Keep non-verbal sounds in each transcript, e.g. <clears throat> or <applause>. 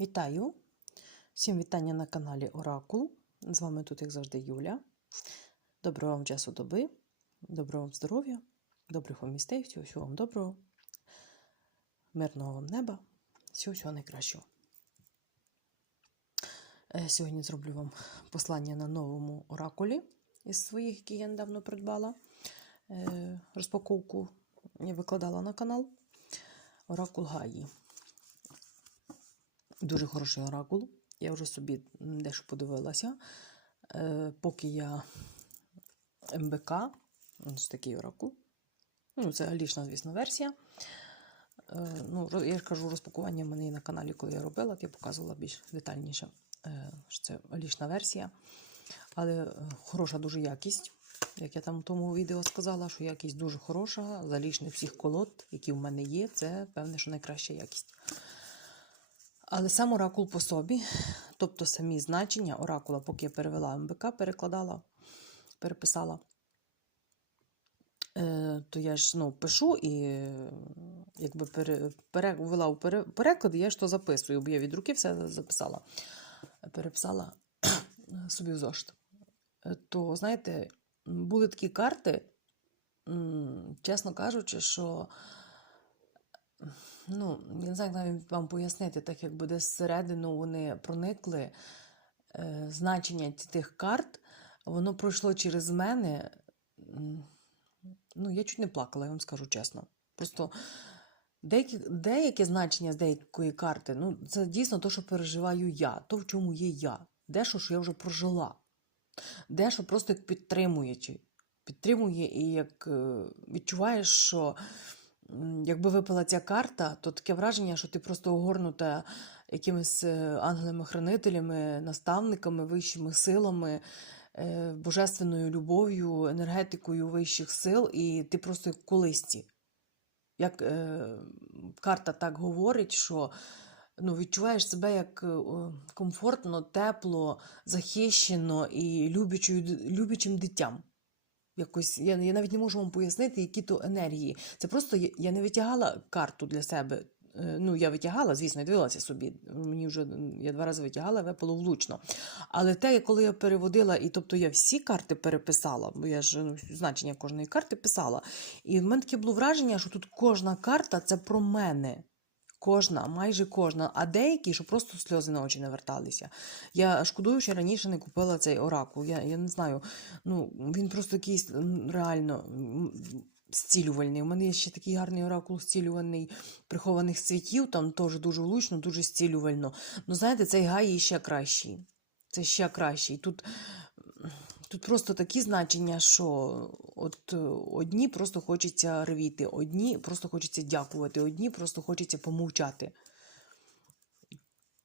Вітаю! Всім вітання на каналі Оракул. З вами тут, як завжди, Юля. Доброго вам часу доби, доброго вам здоров'я, добрих вам містей, всього, вам доброго, мирного вам неба, всього всього найкращого. Е, Сьогодні зроблю вам послання на новому оракулі із своїх, які я недавно придбала. Е, Розпаковку я викладала на канал. Оракул Гаї. Дуже хороший оракул. Я вже собі дещо подивилася. Е, поки я МБК, ось такий оракул. Ну, це галічна, звісно, версія. Е, ну, я ж кажу, розпакування в мене і на каналі, коли я робила, то я показувала більш детальніше, е, що це галічна версія. Але е, хороша дуже якість. Як я там в тому відео сказала, що якість дуже хороша, залічних всіх колод, які в мене є, це певне, що найкраща якість. Але сам оракул по собі, тобто самі значення оракула, поки я перевела МБК, перекладала, переписала, е, то я ж ну, пишу і якби пере, пере, ввела у пере, переклад, я ж то записую, бо я від руки все записала, переписала <clears throat> собі в зошит. Е, То, знаєте, були такі карти, чесно кажучи, що ну, я не знаю, як навіть вам пояснити, так якби десь зсередину вони проникли е, значення тих карт, воно пройшло через мене. Ну, я чуть не плакала, я вам скажу чесно. Просто деякі, деяке значення з деякої карти, ну, це дійсно те, що переживаю я, то, в чому є я. Дещо, що я вже прожила. Дещо просто як підтримуючи. Підтримує і як е, відчуваєш, що якби випала ця карта, то таке враження, що ти просто огорнута якимись е, ангелами-хранителями, наставниками, вищими силами, е, божественною любов'ю, енергетикою вищих сил, і ти просто як колисці. Як е, карта так говорить, що ну, відчуваєш себе як е, комфортно, тепло, захищено і любячим дитям. Якось я, я навіть не можу вам пояснити, які то енергії. Це просто я, не витягала карту для себе. Е, Ну, я витягала, звісно, я дивилася собі. Мені вже я два рази витягала, випало влучно. Але те, коли я переводила, і тобто я всі карти переписала, бо я ж ну, значення кожної карти писала. І в мене таке було враження, що тут кожна карта це про мене. Кожна, майже кожна, а деякі, що просто сльози на очі не верталися. Я шкодую, що раніше не купила цей оракул. Я, я не знаю, ну він просто якийсь реально зцілювальний. У мене є ще такий гарний оракул зцілюваний прихованих світів, там теж дуже влучно, дуже зцілювально. Ну, знаєте, цей гай є ще кращий. Це ще кращий. Тут, тут просто такі значення, що от е, одні просто хочеться ревіти, одні просто хочеться дякувати, одні просто хочеться помовчати.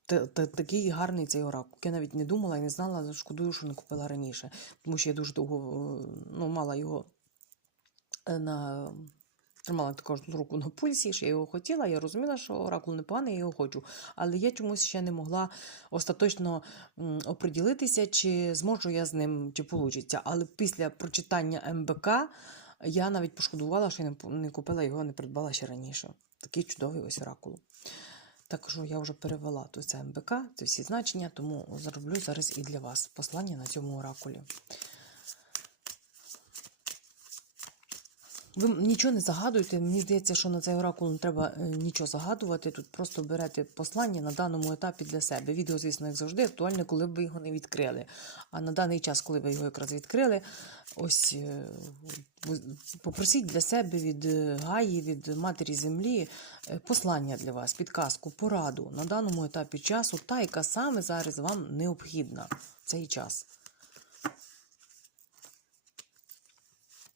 Та- та- Такий гарний цей оракул. Я навіть не думала і не знала, шкодую, що не купила раніше. Тому що я дуже довго е, ну, мала його е, на. Тримала також руку на пульсі, що я його хотіла. Я розуміла, що оракул непоганий, я його хочу. Але я чомусь ще не могла остаточно оприділитися, чи зможу я з ним, чи вийде. Але після прочитання МБК я навіть пошкодувала, що я не купила його, не придбала ще раніше. Такий чудовий ось оракул. Також я вже перевела то це МБК, це всі значення, тому зроблю зараз і для вас послання на цьому оракулі. Ви нічого не загадуєте. Мені здається, що на цей оракул не треба е, нічого загадувати. Тут просто берете послання на даному етапі для себе. Відео, звісно, як завжди, актуальне, коли б ви його не відкрили. А на даний час, коли ви його якраз відкрили, ось е, попросіть для себе від е, Гаї, від Матері Землі послання для вас, підказку, пораду на даному етапі часу, та, яка саме зараз вам необхідна цей час.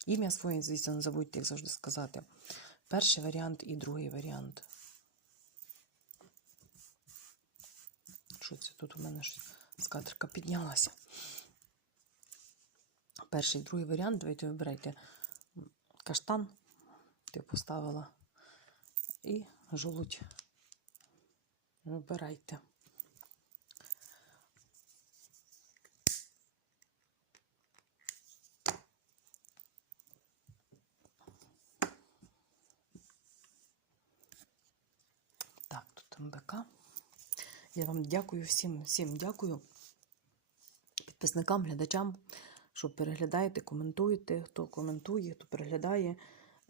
Ім'я своє, звісно, не забудьте, як завжди сказати. Перший варіант і другий варіант. Що це тут у мене щось скатерка піднялася? Перший і другий варіант. Давайте вибирайте каштан. Я поставила. І жолудь. Вибирайте. Тут Я вам дякую всім, всім дякую. Підписникам, глядачам, що переглядаєте, коментуєте, хто коментує, хто переглядає,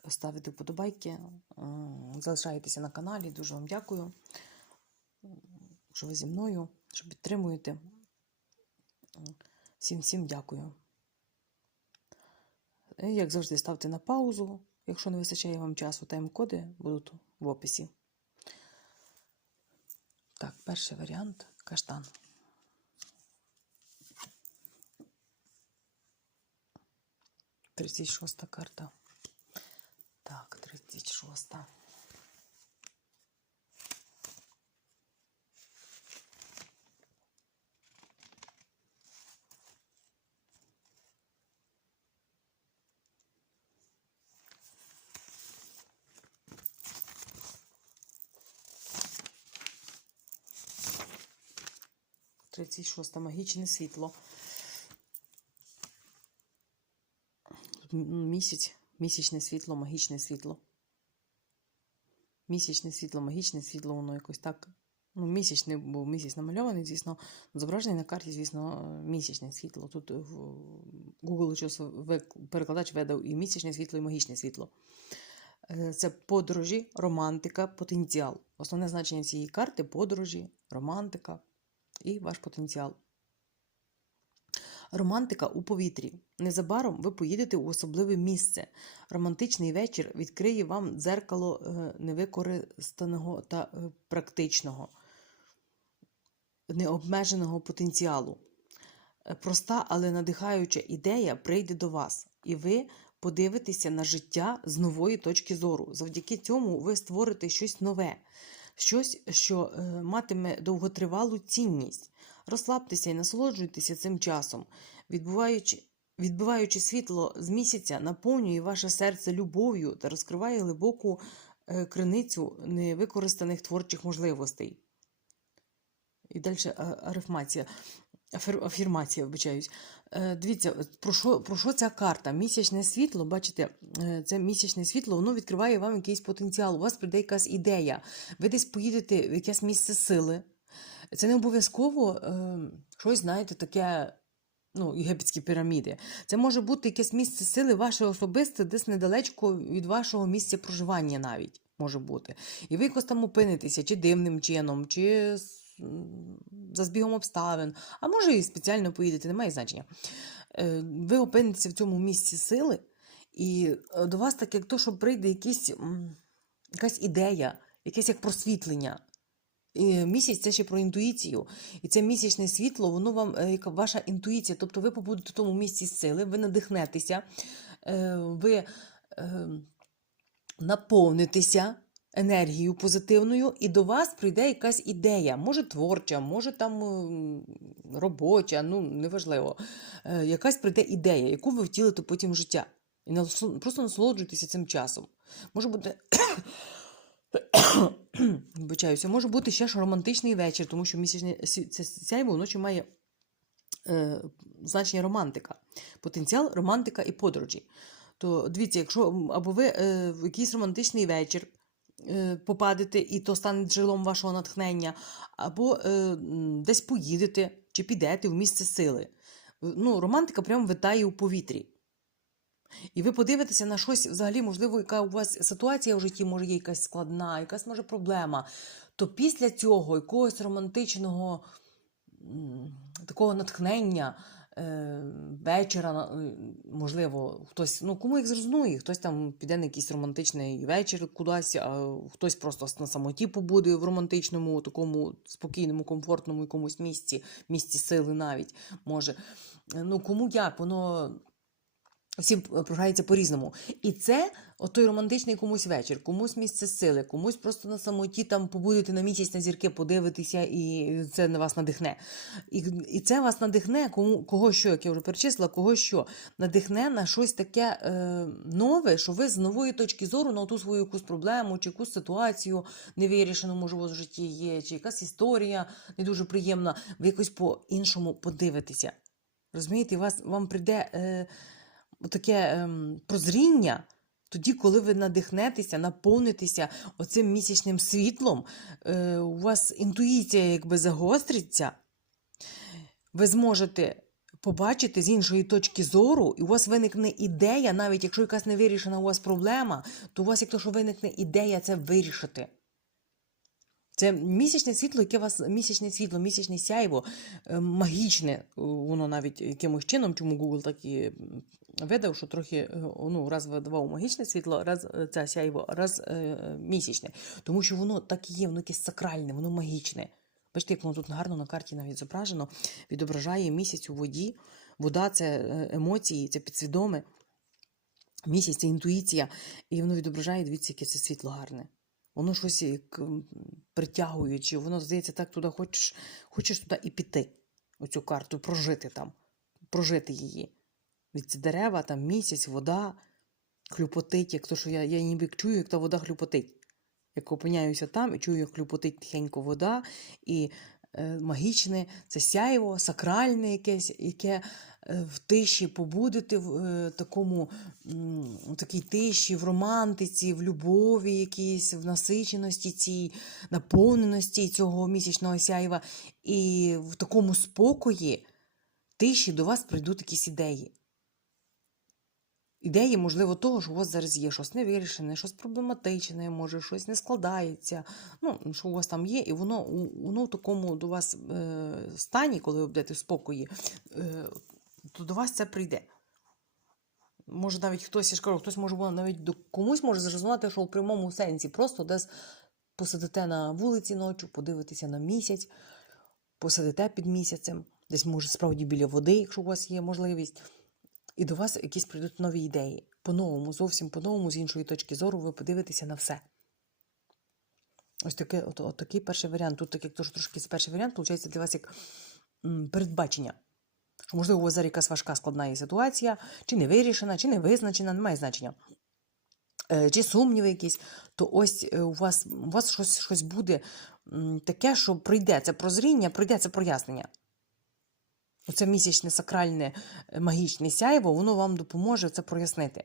ставите вподобайки, м, залишаєтеся на каналі. Дуже вам дякую, що ви зі мною, що підтримуєте. Всім всім дякую. Як завжди, ставте на паузу. Якщо не вистачає вам часу, тайм-коди будуть в описі. Так, перший варіант каштан. Тридцять шоста карта. Так, тридцять шоста. Тридцять шоста. Магічне світло. Місяць, місячне світло, магічне світло. Місячне світло, магічне світло, воно якось так. Ну, місячний, бо місяць намальований, звісно, зображений на карті, звісно, е, місячне світло. Тут Google щось перекладач видав і місячне світло, і магічне світло. Е, Це подорожі, романтика, потенціал. Основне значення цієї карти подорожі, романтика і ваш потенціал. Романтика у повітрі. Незабаром ви поїдете у особливе місце. Романтичний вечір відкриє вам дзеркало е, невикористаного та е, практичного, необмеженого потенціалу. Е, Проста, але надихаюча ідея прийде до вас, і ви подивитеся на життя з нової точки зору. Завдяки цьому ви створите щось нове, щось, що е, матиме довготривалу цінність. Розслабтеся і насолоджуйтеся цим часом, відбуваючи, відбиваючи світло з місяця, наповнює ваше серце любов'ю та розкриває глибоку е, криницю невикористаних творчих можливостей. І далі арифмація. Афір, афірмація, вибачаюсь. Е, дивіться, про що, про що ця карта? Місячне світло, бачите, е, це місячне світло, воно відкриває вам якийсь потенціал. У вас прийде якась ідея. Ви десь поїдете в якесь місце сили. Це не обов'язково е, щось, знаєте, таке. Ну, єгипетські піраміди. Це може бути якесь місце сили ваше особисте, десь недалечко від вашого місця проживання навіть може бути. І ви якось там опинитеся, чи дивним чином, чи за збігом обставин, а може і спеціально поїдете, немає значення. Е, Ви опинитеся в цьому місці сили, і е, до вас так, як то, що прийде якісь, якась ідея, якесь як просвітлення. І місяць це ще про інтуїцію. І це місячне світло, воно вам е, як ваша інтуїція. Тобто ви побудете в тому місці сили, ви надихнетеся, ви е, наповнитеся енергією позитивною, і до вас прийде якась ідея, може творча, може там робоча, ну неважливо. Е, Якась прийде ідея, яку ви втілите потім в життя. І просто насолоджуйтеся цим часом. Може бути. <coughs> Вибачаюся, може бути ще ж романтичний вечір, тому що місячне сяйво вночі має е, значення романтика, потенціал, романтика і подорожі. То дивіться, якщо або ви е, в якийсь романтичний вечір е, попадете, і то стане джерелом вашого натхнення, або е, десь поїдете чи підете в місце сили. Ну, романтика прямо витає у повітрі. І ви подивитеся на щось, взагалі, можливо, яка у вас ситуація в житті може є якась складна, якась може проблема. То після цього якогось романтичного такого натхнення е, вечора, е, можливо, хтось, ну кому як зрозуміє, хтось там піде на якийсь романтичний вечір кудись, а хтось просто на самоті побуде в романтичному, такому спокійному, комфортному якомусь місці, місці сили навіть може. Е, Ну, кому як, воно всім програється по-різному. І це отой романтичний комусь вечір, комусь місце сили, комусь просто на самоті там побудете на місяць на зірки, подивитися, і це на вас надихне. І, і це вас надихне, кому, кого що, як я вже перечислила, кого що, надихне на щось таке е, нове, що ви з нової точки зору на ту свою якусь проблему, чи якусь ситуацію невирішену, може, у вас в житті є, чи якась історія не дуже приємна, ви якось по-іншому подивитеся. Розумієте, вас, вам прийде. Е, таке ем, прозріння, Тоді, коли ви надихнетеся, наповнитеся оцим місячним світлом, е, у вас інтуїція якби загостриться, ви зможете побачити з іншої точки зору, і у вас виникне ідея, навіть якщо якась не вирішена у вас проблема, то у вас як то, що виникне ідея це вирішити. Це місячне світло, яке вас місячне світло, місячне сяйво, е, магічне, е, воно навіть якимось чином, чому Google так і видав, що трохи е, ну, раз видавав магічне світло, раз це сяйво, раз місячне. Тому що воно так і є, воно якесь сакральне, воно магічне. Бачите, як воно тут гарно на карті навіть зображено, відображає місяць у воді. Вода це емоції, це підсвідоме. Місяць це інтуїція, і воно відображає, дивіться, яке це світло гарне. Воно щось як притягуюче, воно здається, так туди хочеш, хочеш туди і піти, оцю карту, прожити там, прожити її. Від ці дерева, там місяць, вода, хлюпотить, як то, що я, я ніби чую, як та вода хлюпотить. Як опиняюся там і чую, як хлюпотить тихенько вода, і е, магічне, це сяйво, сакральне якесь, яке е, в тиші побудете в е, такому в такій тиші, в романтиці, в любові якійсь, в насиченості цій, наповненості цього місячного сяйва, і в такому спокої, тиші до вас прийдуть якісь ідеї. Ідеї, можливо, того, що у вас зараз є щось невирішене, щось проблематичне, може, щось не складається. Ну, що у вас там є, і воно, воно в такому до вас е, стані, коли ви будете в спокої, е, то до вас це прийде. Може, навіть хтось, я ж кажу, хтось може воно навіть до комусь може зрозуміти, що у прямому сенсі просто десь посидите на вулиці ночі, подивитеся на місяць, посидите під місяцем, десь, може, справді біля води, якщо у вас є можливість. І до вас якісь прийдуть нові ідеї. По-новому, зовсім по-новому, з іншої точки зору, ви подивитеся на все. Ось таке, от, от такий перший варіант. Тут, так як тож трошки перший варіант, виходить для вас як передбачення. Що, можливо, у вас зараз якась важка складна є ситуація, чи не вирішена, чи не визначена, немає значення. Е, Чи сумніви якісь, то ось е, у вас, у вас щось, щось буде таке, що прийде це прозріння, прийде це прояснення. Оце місячне сакральне е, магічне сяйво, воно вам допоможе це прояснити.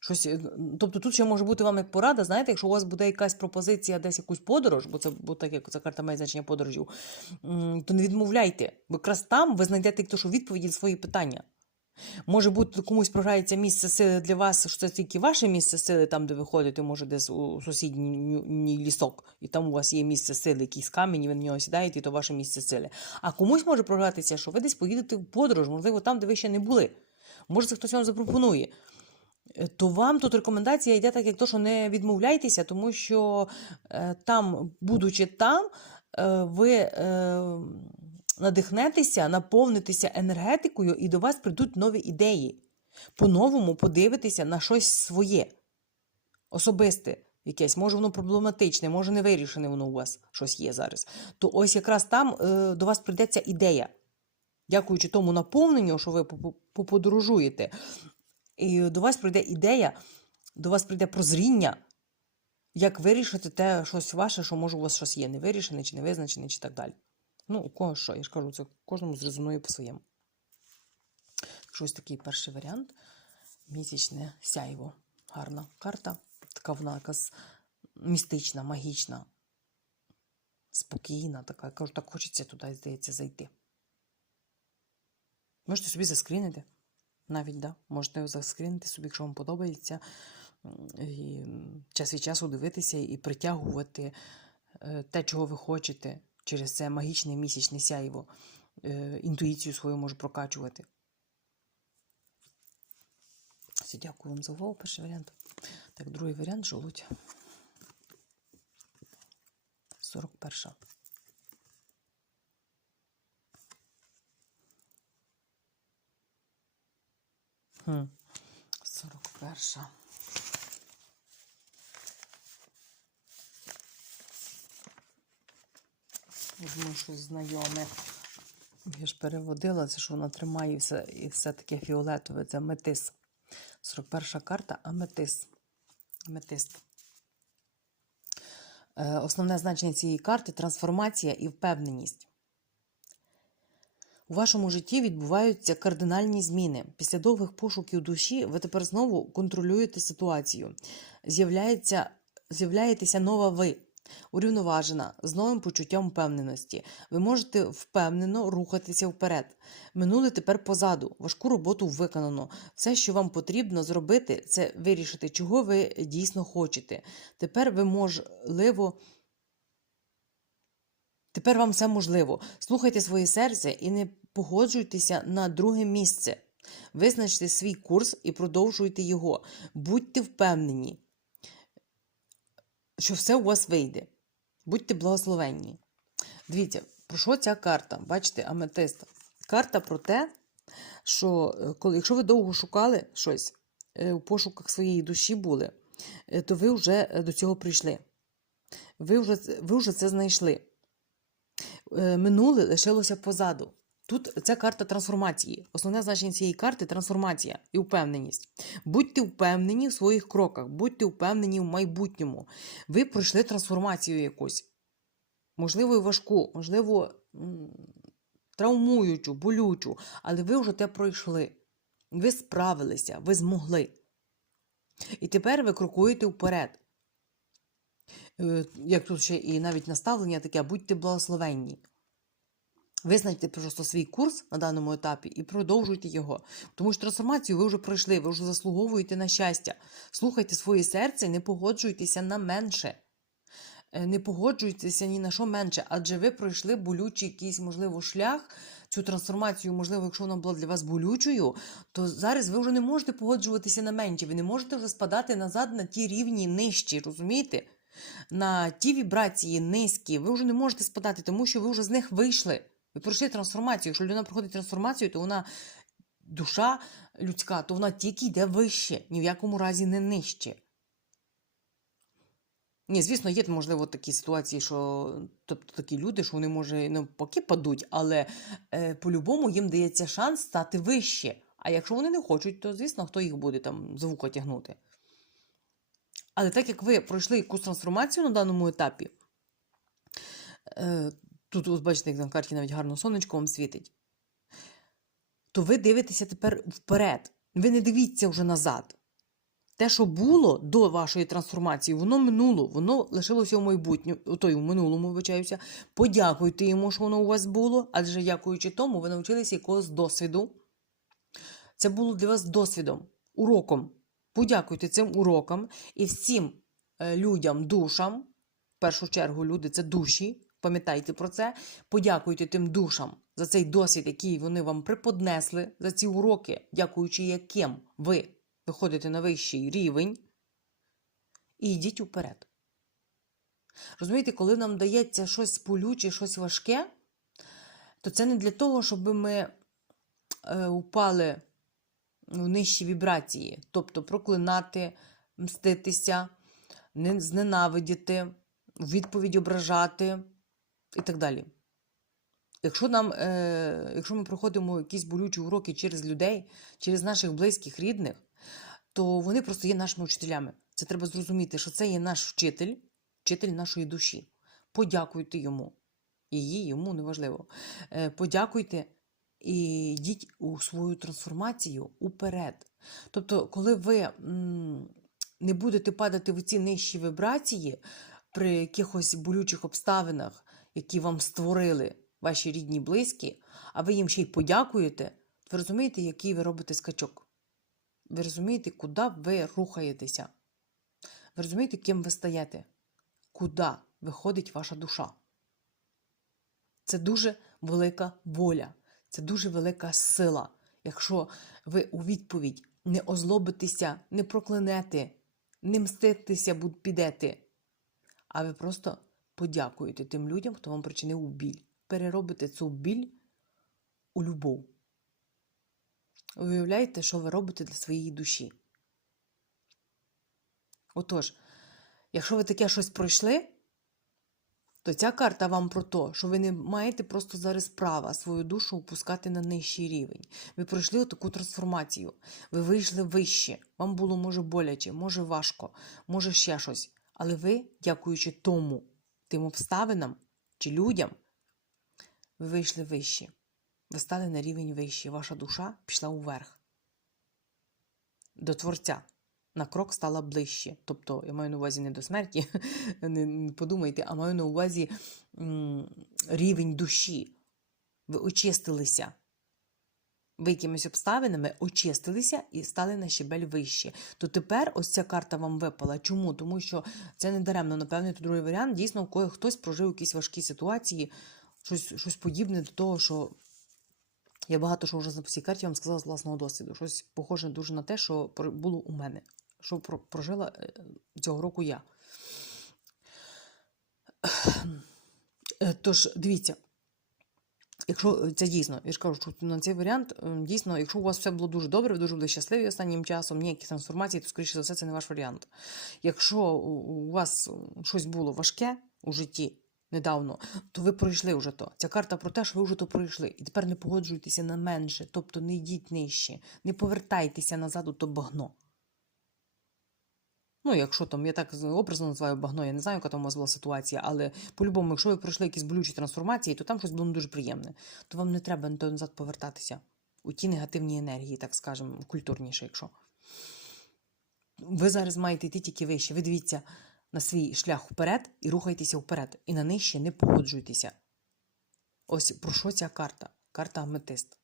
Щось, е, тобто тут ще може бути вам як порада, знаєте, якщо у вас буде якась пропозиція десь якусь подорож, бо це бо так як ця карта має значення подорожів, то не відмовляйте. Бо якраз там ви знайдете хто що відповіді на свої питання. Може бути, комусь програється місце сили для вас, що це тільки ваше місце сили, там, де ви ходите, може, десь у сусідній лісок, і там у вас є місце сили, якийсь камінь, і ви на нього сідаєте, і то ваше місце сили. А комусь може програтися, що ви десь поїдете в подорож, можливо, там, де ви ще не були. Може, це хтось вам запропонує. Е, То вам тут рекомендація йде так, як то, що не відмовляйтеся, тому що е, там, будучи там, е, ви надихнетеся, наповнитеся енергетикою, і до вас прийдуть нові ідеї. По-новому подивитися на щось своє, особисте якесь, може воно проблематичне, може не вирішене воно у вас щось є зараз. То ось якраз там е, до вас прийдеться ідея. Дякуючи тому наповненню, що ви попо- поподорожуєте, і до вас прийде ідея, до вас прийде прозріння, як вирішити те щось ваше, що може у вас щось є, не вирішене, чи не визначене, чи так далі. Ну, у кого що, я ж кажу, це кожному зрезонує по-своєму. Щось такий перший варіант. Місячне сяйво. Гарна карта. Така вона якась містична, магічна, спокійна, така. Я кажу, так хочеться туди, здається, зайти. Можете собі заскрінити. Навіть, да. Можете заскрінити собі, якщо вам подобається. І час від часу дивитися і притягувати е, те, чого ви хочете, через це магічне місячне сяйво. Е, Інтуїцію свою може прокачувати. Все, дякую вам за увагу. Перший варіант. Так, другий варіант жолудь. 41. Хм. 41. Візьму щось знайоме. Я ж переводила, це що вона тримає і все, і все таке фіолетове. Це метис. 41 карта аметис. Аметист. Е, Основне значення цієї карти трансформація і впевненість. У вашому житті відбуваються кардинальні зміни. Після довгих пошуків душі ви тепер знову контролюєте ситуацію. З'являється, з'являєтеся нова ви, урівноважена, з новим почуттям впевненості. Ви можете впевнено рухатися вперед. Минуле тепер позаду, важку роботу виконано. Все, що вам потрібно зробити, це вирішити, чого ви дійсно хочете. Тепер ви можливо. Тепер вам все можливо. Слухайте своє серце і не погоджуйтеся на друге місце. Визначте свій курс і продовжуйте його. Будьте впевнені, що все у вас вийде. Будьте благословенні. Дивіться, про що ця карта? Бачите, аметист. Карта про те, що е, коли, якщо ви довго шукали щось, е, у пошуках своєї душі були, е, то ви вже до цього прийшли. Ви вже, ви вже це знайшли. Минуле лишилося позаду. Тут ця карта трансформації. Основне значення цієї карти трансформація і впевненість. Будьте впевнені в своїх кроках, будьте впевнені в майбутньому. Ви пройшли трансформацію якусь. Можливо, і важку, можливо, травмуючу, болючу, але ви вже те пройшли. Ви справилися, ви змогли. І тепер ви крокуєте вперед. Е, Як тут ще і навіть наставлення таке, будьте благословенні. Визначте просто свій курс на даному етапі і продовжуйте його. Тому що трансформацію ви вже пройшли, ви вже заслуговуєте на щастя. Слухайте своє серце і не погоджуйтеся на менше. Е, Не погоджуйтеся ні на що менше, адже ви пройшли болючий якийсь, можливо, шлях. Цю трансформацію, можливо, якщо вона була для вас болючою, то зараз ви вже не можете погоджуватися на менше. Ви не можете вже спадати назад на ті рівні нижчі, розумієте? На ті вібрації низькі. Ви вже не можете спадати, тому що ви вже з них вийшли. Ви пройшли трансформацію. Якщо людина проходить трансформацію, то вона душа людська, то вона тільки йде вище, ні в якому разі не нижче. Ні, звісно, є, можливо, такі ситуації, що тобто такі люди, що вони, може, навпаки падуть, але е, по-любому їм дається шанс стати вище. А якщо вони не хочуть, то звісно, хто їх буде там за вуха тягнути. Але так як ви пройшли якусь трансформацію на даному етапі, е, тут, ось бачите, як на карті навіть гарно сонечко вам світить, то ви дивитеся тепер вперед. Ви не дивіться вже назад. Те, що було до вашої трансформації, воно минуло, воно лишилося в майбутньому, той в минулому, вибачаюся. Подякуйте йому, що воно у вас було, адже дякуючи тому, ви навчилися якогось досвіду. Це було для вас досвідом, уроком. Подякуйте цим урокам і всім е, людям, душам, в першу чергу, люди це душі, пам'ятайте про це. Подякуйте тим душам за цей досвід, який вони вам преподнесли, за ці уроки, дякуючи яким ви виходите на вищий рівень, і йдіть уперед. Розумієте, коли нам дається щось болюче, щось важке, то це не для того, щоб ми е, упали в нижчі вібрації, тобто проклинати, мститися, зненавидіти, відповідь ображати і так далі. Якщо нам, е, якщо ми проходимо якісь болючі уроки через людей, через наших близьких, рідних, то вони просто є нашими вчителями. Це треба зрозуміти, що це є наш вчитель, вчитель нашої душі. Подякуйте йому. Її, йому неважливо. Е, Подякуйте і йдіть у свою трансформацію уперед. Тобто, коли ви м, не будете падати в ці нижчі вібрації при якихось болючих обставинах, які вам створили ваші рідні близькі, а ви їм ще й подякуєте, ви розумієте, який ви робите скачок. Ви розумієте, куди ви рухаєтеся. Ви розумієте, ким ви стаєте, куди виходить ваша душа. Це дуже велика воля, це дуже велика сила. Якщо ви у відповідь не озлобитеся, не проклинете, не мститеся буд- підете, а ви просто подякуєте тим людям, хто вам причинив біль. Переробите цю біль у любов. Ви уявляєте, що ви робите для своєї душі. Отож, якщо ви таке щось пройшли, то ця карта вам про те, що ви не маєте просто зараз права свою душу опускати на нижчий рівень. Ви пройшли таку трансформацію, ви вийшли вище. Вам було може боляче, може важко, може ще щось. Але ви, дякуючи тому, тим обставинам чи людям, ви вийшли вище. Ви стали на рівень вищий, ваша душа пішла уверх. До Творця. На крок стала ближче. Тобто, я маю на увазі не до смерті, <laughs> не, подумайте, а маю на увазі рівень душі. Ви очистилися. Ви якимись обставинами очистилися і стали на щебель вище. То тепер ось ця карта вам випала. Чому? Тому що це не даремно, напевно, то другий варіант. Дійсно, у кого хтось прожив якісь важкі ситуації, щось, щось подібне до того, що я багато що вже по цій карті вам сказала з власного досвіду. Щось похоже дуже на те, що було у мене, що прожила е, цього року я. Е, Тож, дивіться, якщо це дійсно, я ж кажу, що на цей варіант е, дійсно, якщо у вас все було дуже добре, ви дуже були щасливі останнім часом, ніякі трансформації, то скоріше за все це не ваш варіант. Якщо у вас щось було важке у житті недавно, то ви пройшли вже то. Ця карта про те, що ви вже то пройшли. І тепер не погоджуйтеся на менше, тобто не йдіть нижче, не повертайтеся назад у то багно. Ну, якщо там, я так образно називаю багно, я не знаю, яка там у вас була ситуація, але по-любому, якщо ви пройшли якісь болючі трансформації, то там щось було не дуже приємне, то вам не треба назад повертатися у ті негативні енергії, так скажемо, культурніше, якщо. Ви зараз маєте йти тільки вище. Ви дивіться на свій шлях вперед і рухайтеся вперед. І на нижче не погоджуйтеся. Ось про що ця карта? Карта аметист.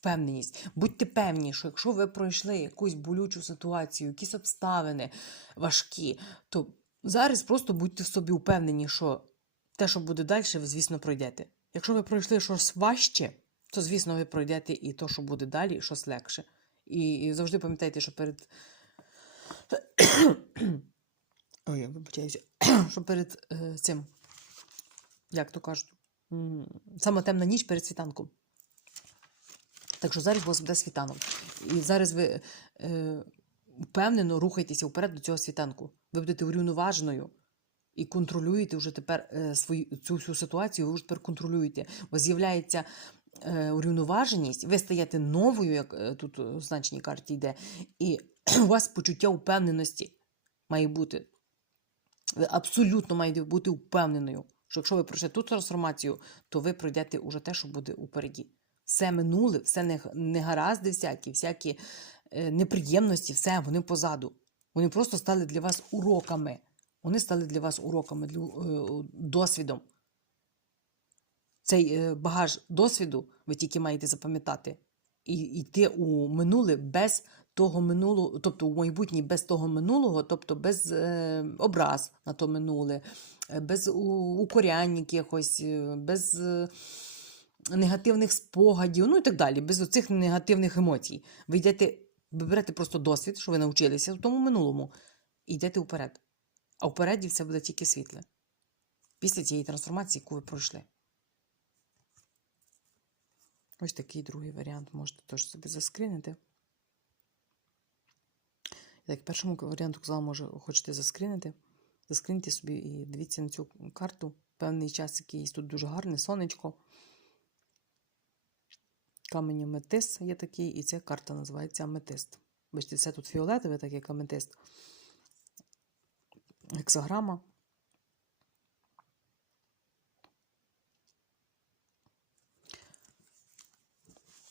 Впевненість. Будьте певні, що якщо ви пройшли якусь болючу ситуацію, якісь обставини важкі, то зараз просто будьте в собі впевнені, що те, що буде далі, ви, звісно, пройдете. Якщо ви пройшли щось важче, то, звісно, ви пройдете і то, що буде далі, і щось легше. І, завжди пам'ятайте, що перед. <coughs> Ой, я вибачаюся, <coughs> що перед е, цим, як то кажуть, м, сама темна ніч перед світанком. Так що зараз вас буде світанок. І зараз ви е, впевнено рухайтеся вперед до цього світанку. Ви будете урівноваженою і контролюєте вже тепер е, свою, цю всю ситуацію, ви вже тепер контролюєте. У вас з'являється е, урівноваженість, ви стаєте новою, як е, тут у значеній карті йде, і <clears throat> у вас почуття впевненості має бути. Ви абсолютно маєте бути впевненою, що якщо ви пройшли ту трансформацію, то ви пройдете уже те, що буде упереді. Все минуле, все нег- негаразди всякі, всякі е, неприємності, все, вони позаду. Вони просто стали для вас уроками. Вони стали для вас уроками, е, досвідом. Цей е, багаж досвіду ви тільки маєте запам'ятати і йти у минуле без того минулого, тобто у майбутнє без того минулого, тобто без е, образ на то минуле, без укорянь якихось, без е, негативних спогадів, ну і так далі, без оцих негативних емоцій. Ви йдете, ви берете просто досвід, що ви навчилися в тому минулому, і йдете вперед. А впереді все буде тільки світле. Після цієї трансформації, яку ви пройшли. Ось такий другий варіант можете теж собі заскрінити. Як першому варіанту казала, може, хочете заскрінити. Заскріньте собі і дивіться на цю карту. Певний час, який тут дуже гарне, сонечко. Камень аметист є такий, і ця карта називається аметист. Бачите, це тут фіолетове, так як аметист. Гексаграма.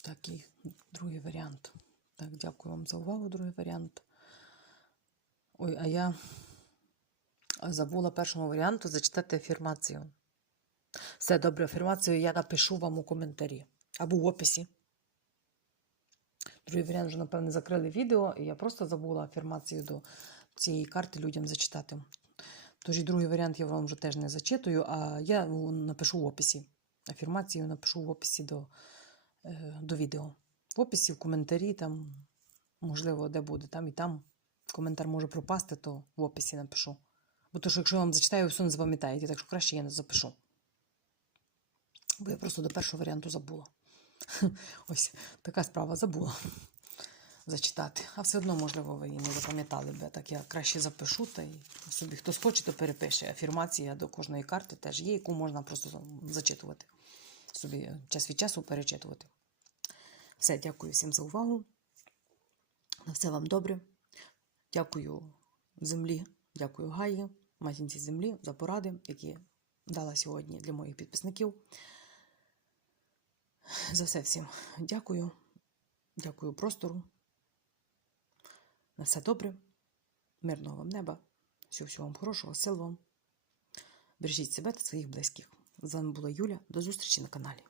Такий другий варіант. Так, дякую вам за увагу, другий варіант. Ой, а я забула першому варіанту зачитати афірмацію. Все добре, афірмацію я напишу вам у коментарі або в описі. Другий варіант вже, напевне, закрили відео, і я просто забула афірмацію до цієї карти людям зачитати. Тож і другий варіант я вам вже теж не зачитую, а я напишу в описі. Афірмацію напишу в описі до, е, до відео. В описі, в коментарі, там, можливо, де буде, там і там. Коментар може пропасти, то в описі напишу. Бо то, що якщо я вам зачитаю, ви все не запам'ятаєте, так що краще я не запишу. Бо я просто до першого варіанту забула. <laughs> Ось така справа забула <laughs> зачитати. А все одно, можливо, ви її не запам'ятали би. Так я краще запишу, та й собі хтось хоче, то перепише. Афірмація до кожної карти теж є, яку можна просто зачитувати. Собі час від часу перечитувати. Все, дякую всім за увагу. На все вам добре. Дякую землі, дякую Гаї, матінці землі за поради, які дала сьогодні для моїх підписників. За все всім дякую. Дякую простору. На все добре. Мирного вам неба. Всього всього вам хорошого, сил вам. Бережіть себе та своїх близьких. З вами була Юля. До зустрічі на каналі.